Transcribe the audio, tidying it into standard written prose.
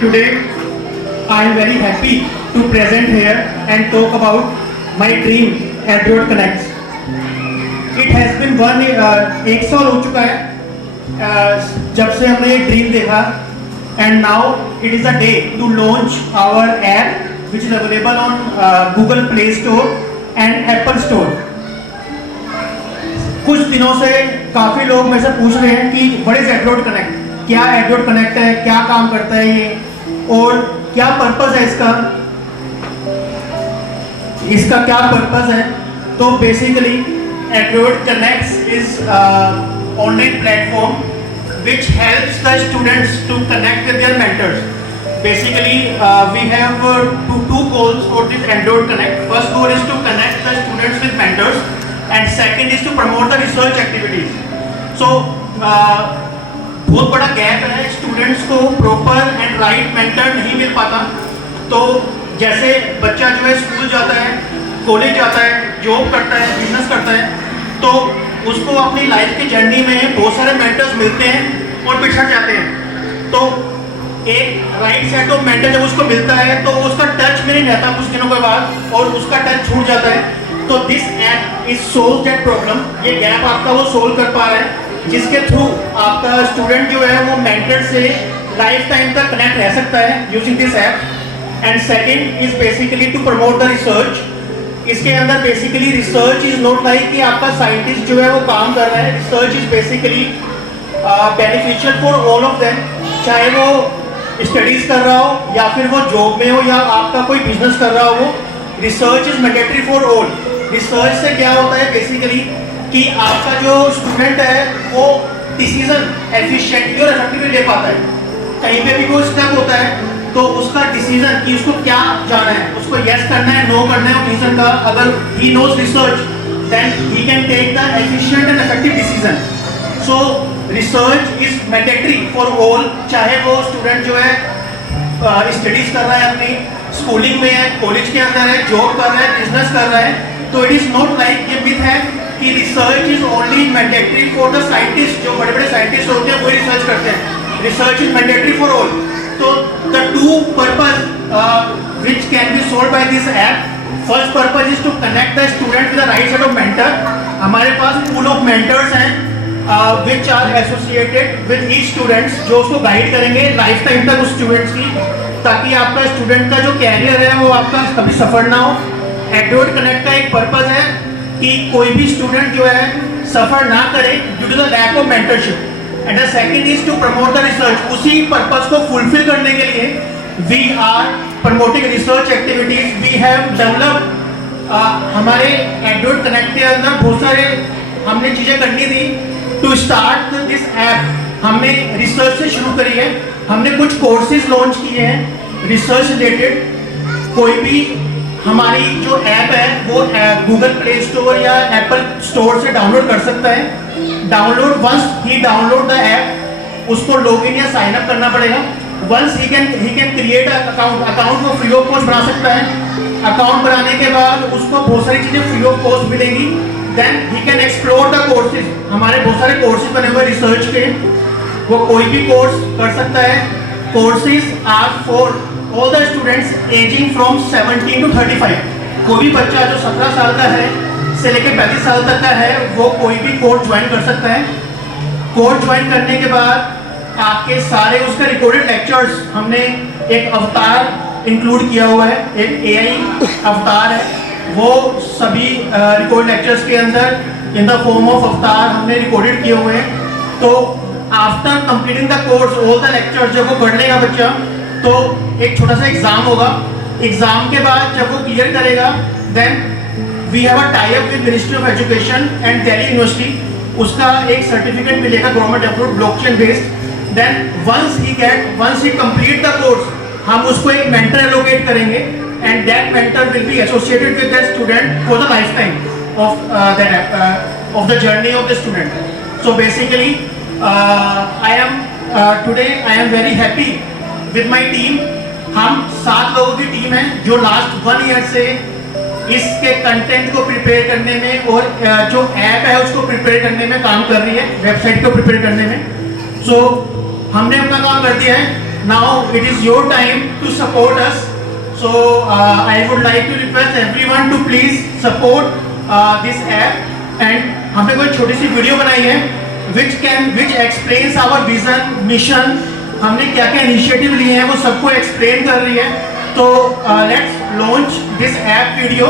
Today, I am very happy to present here and talk about my dream, Android Connect. It has been एक साल हो चुका है जब से हमने ये ड्रीम देखा, and now it is a day to launch our app which is available on Google Play Store and Apple Store. कुछ दिनों से काफ़ी लोग मेरे से पूछ रहे हैं कि व्हाट इज एंड्रॉइड कनेक्ट, क्या एंड्रॉइड कनेक्ट है, क्या काम करता है ये और क्या पर्पस है इसका क्या पर्पस है। तो basically Android Connect is online platform which helps the students to connect with their mentors. Basically, we have two goals for this Android Connect. First goal is to connect the students with mentors, and second is to promote the research activities. So, बहुत बड़ा gap है, students को proper and right mentor नहीं मिल पाता। तो जैसे बच्चा जो है स्कूल जाता है, कॉलेज जाता है, जॉब करता है, बिजनेस करता है, तो उसको अपनी लाइफ की जर्नी में बहुत सारे मेंटर्स मिलते हैं और पिछड़ जाते हैं। तो एक राइट सेट ऑफ मेंटर जब उसको मिलता है तो उसका टच में नहीं रहता कुछ दिनों के बाद और उसका टच छूट जाता है। तो this app is solve that problem. ये गैप आपका वो सोल्व कर पा रहा है, जिसके थ्रू आपका स्टूडेंट जो है वो मेंटर से लाइफ टाइम तक कनेक्ट रह सकता है using this app. And second is basically to promote the research. इसके अंदर basically research is not like कि आपका साइंटिस्ट जो है वो काम कर रहा है। Research is basically beneficial for all of them, चाहे वो स्टडीज कर रहा हो या फिर वो जॉब में हो या आपका कोई बिजनेस कर रहा हो। Research is mandatory for all. Research से क्या होता है बेसिकली कि आपका जो स्टूडेंट है वो डिसीजन एफिशिएंटली और इफेक्टिवली ले पाता है। कहीं पे भी कोई स्टक होता है तो उसका डिसीजन कि उसको क्या जाना है, उसको यस करना है, नो करना है डिसीजन का, अगर he knows research then he can take the efficient and effective decision. So research is mandatory for all, चाहे वो स्टूडेंट जो है स्टडीज कर रहा है, अपनी स्कूलिंग में है, कॉलेज के अंदर है, जॉब कर रहा है, बिजनेस कर रहा है। तो इट इज नॉट लाइक ये मिथ है कि research is only mandatory for the scientist. जो बड़े बड़े साइंटिस्ट होते हैं वो रिसर्च करते हैं। Research is mandatory for all. तो the two purpose which can be solve by this app, first purpose is to connect the student with the right set of mentor. हमारे पास पूल ऑफ मेंटर्स हैं which are associated with each students, जो उसको guide करेंगे life time तक उस students की, ताकि आपका स्टूडेंट का जो कैरियर है वो आपका कभी सफर ना हो। एंड्रॉइड कनेक्ट का एक पर्पस है कि कोई भी स्टूडेंट जो है सफर ना करे due to the lack of mentorship. And the second is to promote the research. उसी पर्पस को फुलफिल करने के लिए we are promoting research activities. We have developed हमारे एंड्रॉइड कनेक्ट के अंदर बहुत सारे हमने चीजें करनी थी। टू स्टार्ट दिस ऐप हमने रिसर्च से शुरू करी है। हमने कुछ कोर्सेज लॉन्च किए हैं रिसर्च रिलेटेड। कोई भी हमारी जो ऐप है वो गूगल प्ले स्टोर या एप्पल स्टोर से डाउनलोड कर सकता है। Download once he download the app, उसको लॉगिन या साइन अप करना पड़ेगा। Once he can create account वो फ्री ऑफ कॉस्ट बना सकता है। अकाउंट बनाने के बाद उसको बहुत सारी चीजें फ्री ऑफ कॉस्ट मिलेंगी। Then he can explore the courses। हमारे बहुत सारे कोर्सेज बने हुए रिसर्च के, वो कोई भी कोर्स कर सकता है। Courses are for all the students aging from 17 to 35। कोई भी बच्चा जो 17 साल का है से लेकर 35 साल तक का है वो कोई भी कोर्स ज्वाइन कर सकता है। कोर्स ज्वाइन करने के बाद आपके सारे उसके रिकॉर्डेड लेक्चर्स, हमने एक अवतार इंक्लूड किया हुआ है, एक AI अवतार है, वो सभी रिकॉर्ड लेक्चर्स के अंदर इन द फॉर्म ऑफ अवतार हमने रिकॉर्डेड किए हुए हैं। तो after completing the course all the lectures जब वो पढ़ लेगा बच्चा तो एक छोटा सा एग्जाम होगा। एग्जाम के बाद जब वो क्लियर करेगा then we have a tie up with ministry of education and Delhi university. उसका एक सर्टिफिकेट मिलेगा government approved blockchain based. Then once he complete the course हम उसको एक मेंटर एलोकेट करेंगे and that mentor will be associated with that student for the lifetime of the journey of the student. So basically today I am very happy with my team। हम 7 लोगों की team है जो last 1 year से इसके content को prepare करने में और जो ऐप है उसको प्रिपेयर करने में काम कर रही है, वेबसाइट को प्रिपेयर करने में। सो हमने अपना काम कर दिया है। Now it is your time to support us. So I would like to request everyone to please support this app. And हमने कोई छोटी सी वीडियो बनाई है which explains our vision, mission, हमने क्या क्या इनिशिएटिव लिए हैं वो सबको एक्सप्लेन कर रही है. तो let's launch this app video.